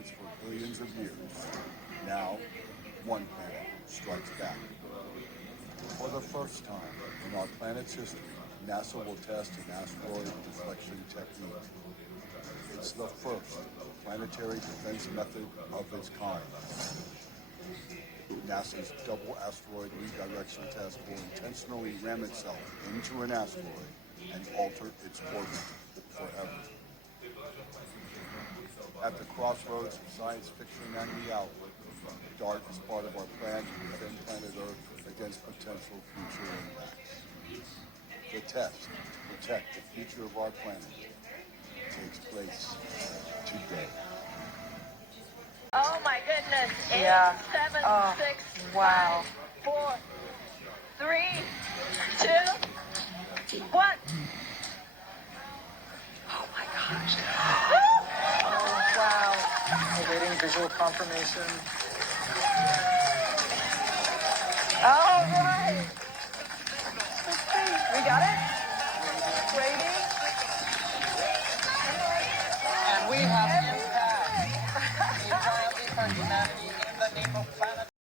planets for billions of years. Now, one planet strikes back. For the first time in our planet's history, NASA will test an asteroid deflection technique. It's the first planetary defense method of its kind. NASA's double asteroid redirection test will intentionally ram itself into an asteroid and alter its orbit forever. At the crossroads of science fiction and reality, DART is part of our plan to defend planet Earth against potential future impacts. The test to protect the future of our planet takes place today. Oh my goodness. Yeah. 8, 7, Oh, 6, wow. 5, 4, 3, 2, 1. Oh my gosh. Oh wow. Awaiting visual confirmation.